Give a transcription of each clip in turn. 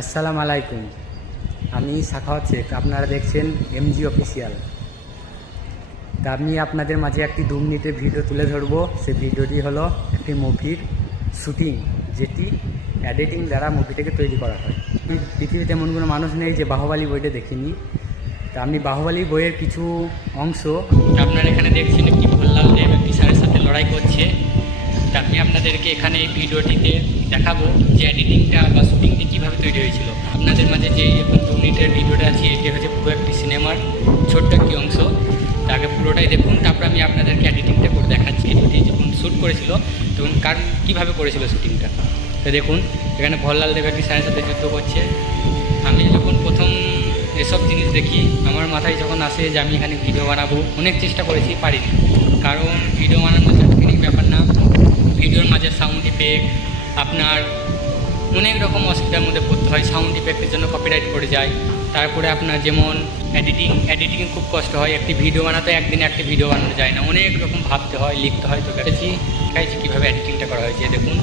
আসসালামু আলাইকুম। আমি সাখাওয়াত শেখ, আপনারা দেখছেন এমজি অফিসিয়াল। তা আমি আপনাদের মাঝে একটি 2 মিনিটের ভিডিও তুলে ধরবো। সেই ভিডিওটি হলো একটি মুভির শুটিং, যেটি এডিটিং দ্বারা মুভিটাকে তৈরি করা হয়। পৃথিবীতে এমন কোনো মানুষ নেই যে বাহুবলী বইটা দেখিনি। তা আমি বাহুবলী বইয়ের কিছু অংশ আপনারা এখানে দেখছেন। একটি ভোলাল দেব একটি স্যারের সাথে লড়াই করছে। তা আমি আপনাদেরকে এখানে এই ভিডিওটিতে দেখাবো যে এডিটিংটা বা শুটিংটি কীভাবে তৈরি হয়েছিল। আপনাদের মাঝে যে এখন 2 মিনিটের ভিডিওটা আছে, এটি হচ্ছে পুরো একটি সিনেমার ছোট্ট একটি অংশ। তাকে পুরোটাই দেখুন, তারপর আমি আপনাদেরকে এডিটিংটা করে দেখাচ্ছি। এটি যখন শ্যুট করেছিল তখন কীভাবে করেছিল শুটিংটা। তো দেখুন, এখানে ভোলাল দেব একটি স্যারের সাথে যুদ্ধ করছে। আমি যখন প্রথম এসব জিনিস দেখি, আমার মাথায় যখন আসে যে আমি এখানে ভিডিও বানাবো, অনেক চেষ্টা করেছি, পারিনি। কারণ ভিডিও বানানোর টেকনিক ব্যাপার না, ভিডিওর মাঝে সাউন্ড ইফেক্ট, আপনার অনেক রকম অসুবিধার মধ্যে পড়তে হয়। সাউন্ড ইফেক্টের জন্য কপিরাইট পড়ে যায়। তারপরে আপনার যেমন এডিটিং খুব কষ্ট হয়। একটি ভিডিও বানাতে একদিনে একটি ভিডিও বানানো যায় না, অনেক রকম ভাবতে হয়, লিখতে হয়। তো দেখাচ্ছি কীভাবে এডিটিংটা করা হয়েছে। দেখুন,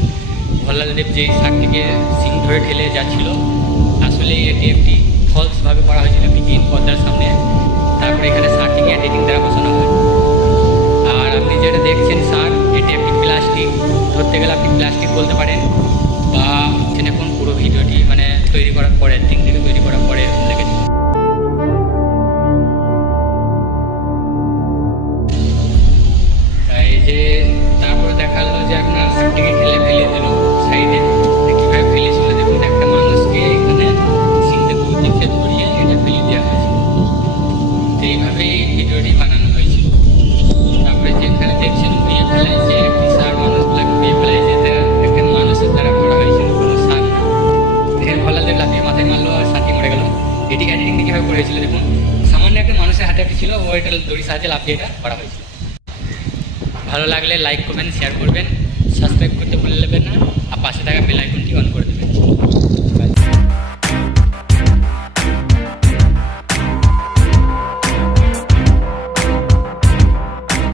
ভোলাল দেব যে শার্টটিকে সিং ধরে ঠেলে যাচ্ছিল, আসলে এটি একটি ফলসভাবে করা হয়েছিল একটি গ্রিন পর্দার সামনে। তারপরে এখানে শার্টটিকে এডিটিং দ্বারা বসানো হয়। আর আপনি যেটা দেখছেন শার্ট, এটি একটি প্লাস্টিক, ধরতে গেলে আপনি প্লাস্টিক বলতে পারেন। বা এখন পুরো ভিডিওটি তৈরি করার পরে, এডিটিং থেকে তৈরি করার পরে লেগেছে। এই যে তারপরে দেখালো যে আপনার শার্টটিকে ফেলে দিল সাইডে। কীভাবে ফেলেছিল দেখুন, একটা মানুষকে এখানে সিংতে দিকে ধরিয়ে এটা ফেলে দেওয়া হয়েছিল। তো এইভাবেই ভিডিওটি বানানো হয়েছিল। তারপরে যেখানে দেখছেন ঘুরিয়ে ফেলাইছে, বিশাল মানুষগুলোকে ঘুরিয়ে ফেলাইছে, একটা মানুষের দ্বারা করা হয়েছিল, কোনো সার না। ভোলাল দেব লাফিয়ে মাথায় মারলো আর সাথী মরে গেল। এটি এডিটিংটি কীভাবে করা হয়েছিল দেখুন, সামান্য একটা মানুষের হাতে একটি ছিল, ও এটা দড়ির সাহায্যে লাফিয়ে এটা করা হয়েছিল। ভালো লাগলে লাইক করবেন, শেয়ার করবেন।